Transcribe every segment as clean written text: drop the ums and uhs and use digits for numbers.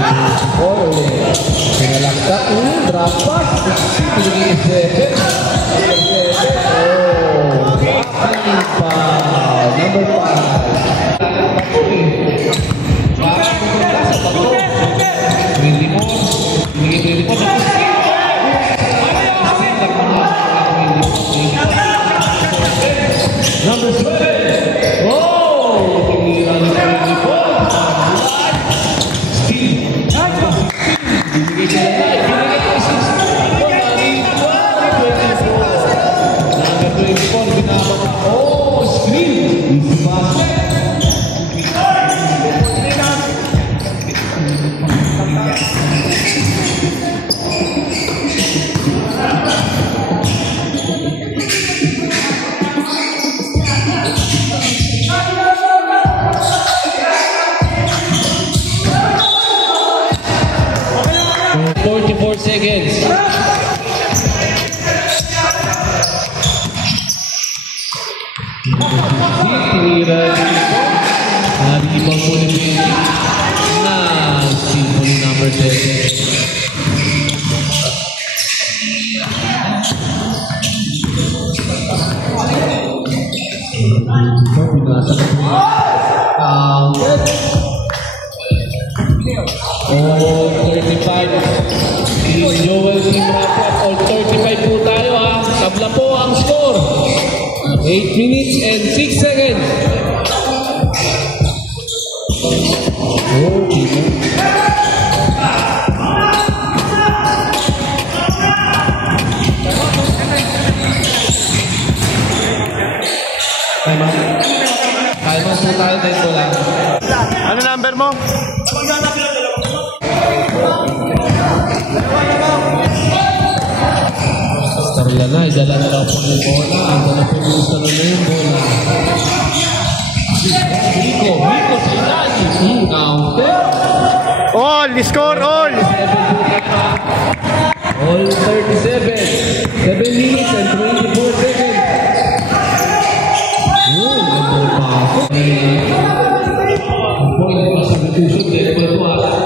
ulit. Pinalagkat. Drop pass. Pinagigit 7. Number 5. Number 7. Oh! Tumira ni Pilipo. Steve. Binigay ka lang. Number 24. Binabak. Oh! Screen. Easy basket. Seconds. Naribang po ni Benny na steal po ni number 10. Binasa na po. Oh, 35. Joel Team Rapid, all 35 po tayo ha. Tabla po ang score. 8 minutes and 6 seconds. Okay. Kalma po tayo dito lang. Ano number mo? Starla na, idala na lang po ng bola. Ang na po yung Starla na yung bola. Miko sa ilalim. Counter. All, score all. All 37. 7 minutes and 24 seconds. Ganda pa ako. Ang point ko sa bitusok. Dahil pa ito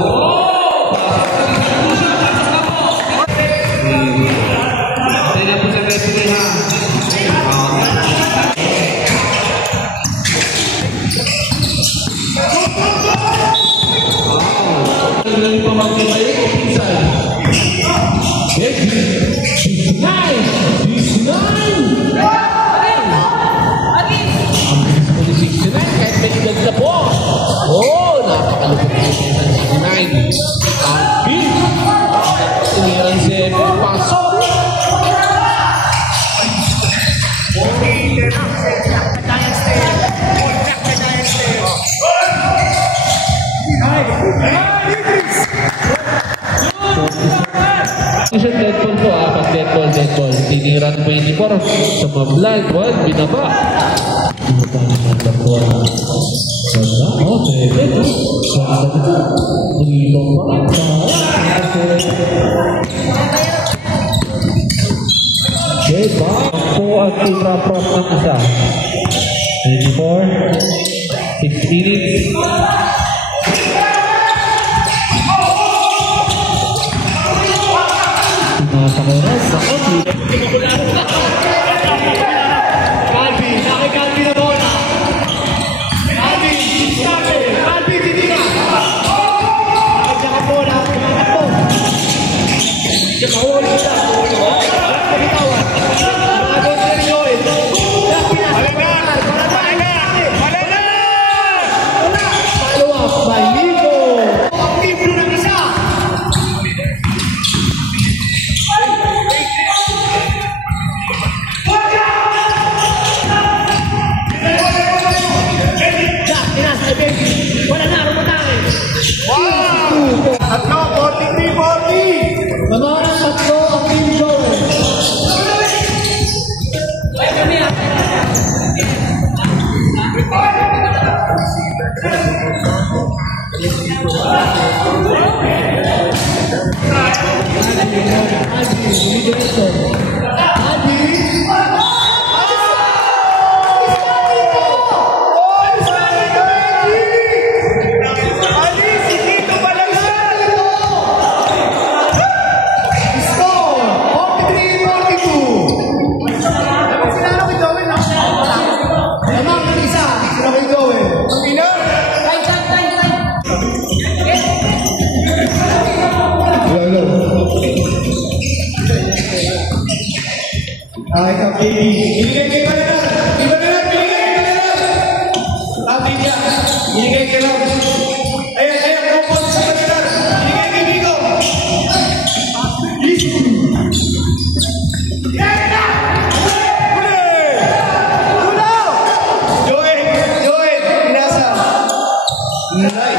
Tiniran 24 sa mga blind one, binaba. Binaba naman ng bola. Ganda, oh, pwede. Ganda. Ulong pa. Okay, ba? Po at tura-prop ng isa. 24. 6 minutes. Nasa oras, ako, Calvi, naki-Calvi na bola. Calvi, Calvi, titira. Kaya ka bola, kumakapon. Kaya ka huli siya. Nabitawan. Nakagon si Joel. Follow up, Maligo. Tiblo ng isa. Wala na, rumatangin. Wow! Tatlo, 43-40. Manoran, tatlo, ang Team Joel. Ay, kami ah. Binigay kay Bananan. Binigay kay Bananan. Tati niya. Binigay kay Ram. Ayan, kompon sa Bananan. Binigay kay Bigo. Joel, pinasa. Nice.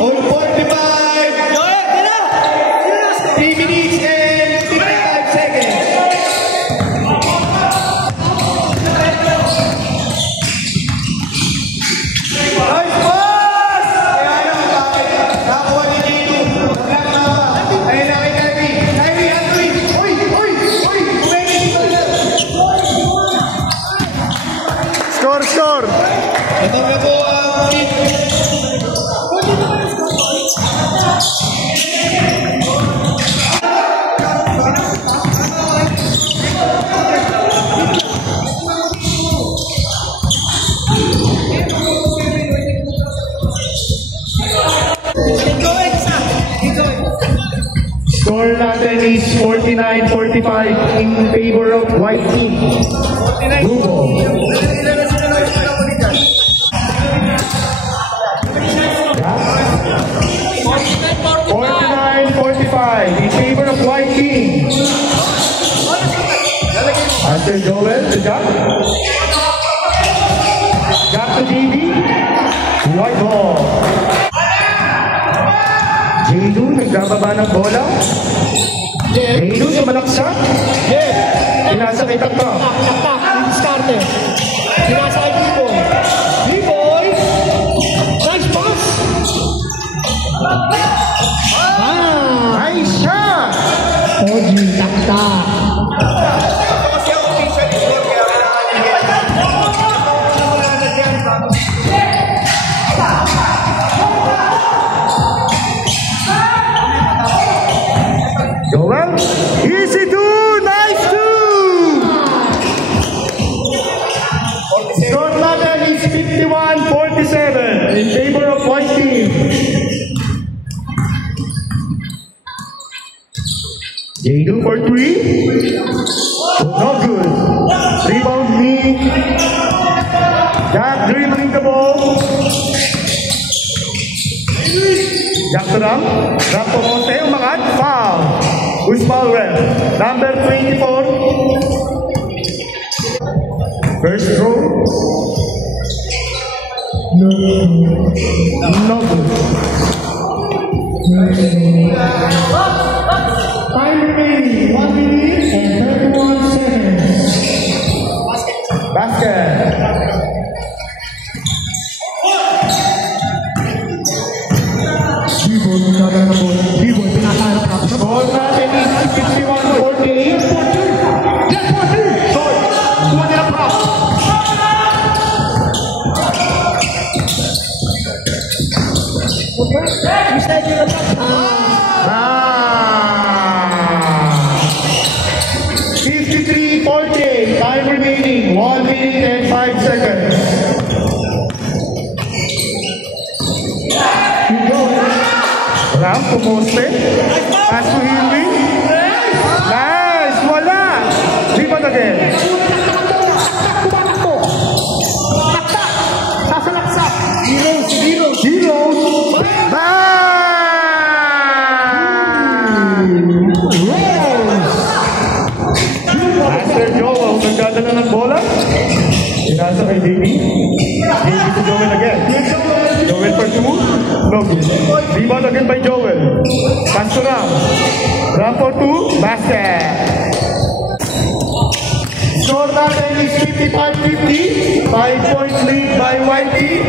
On 45. Joel, tira. 3 minutes and 55 seconds. Nice pass! Kaya lang, nakakuha ni Dito. Ayun na kay Kyrie. Kyrie, Anthony. Uy! Kumengit ko na. Score. Ito na po ang team. Score natin is 49-45 in favor of white team. Google. 49-45 in favor of white team. After Joel, the jump. Got to DB. White ball. Jadu, nagbababa ng bola. Jadu, sumalaksak. Pinasa kay Takta. Diskarte. Sinasa kay B-Boy. B-Boy. Nice pass. Nice shot! Oji, Takta. Joel, easy two, nice two! Score natin is 51-47 in favor of white team. Jadu for three. Not good. Rebound me. Jack dribbling the ball. Jack to Ram. Ram to Monte. Umangat. Foul. Who's foul ref? Number 24. First throw. No good. Time remaining 1 minute and 31 seconds. Basket. B-Boy, nagkakaroon na bola. B-Boy, pinasaharap na. Score natin is 51-48. Yes, 40! Short. Kuha nila prop. Mistake nila pa. 53-48. Time remaining 1 minute and 5 seconds. Ram to Moste. Pass to Hilby. Nice. Wala. Rebound again. Sasalaksak. Heroes. Master Joel, nagdadala ng bola. Inasa kay Davey. Davey to Joel again. Joel for two. No good. Rebound again by Joel. Pass to Ram. Ram for two. Basket. Score natin is 55-50. 5 points lead by Whitey.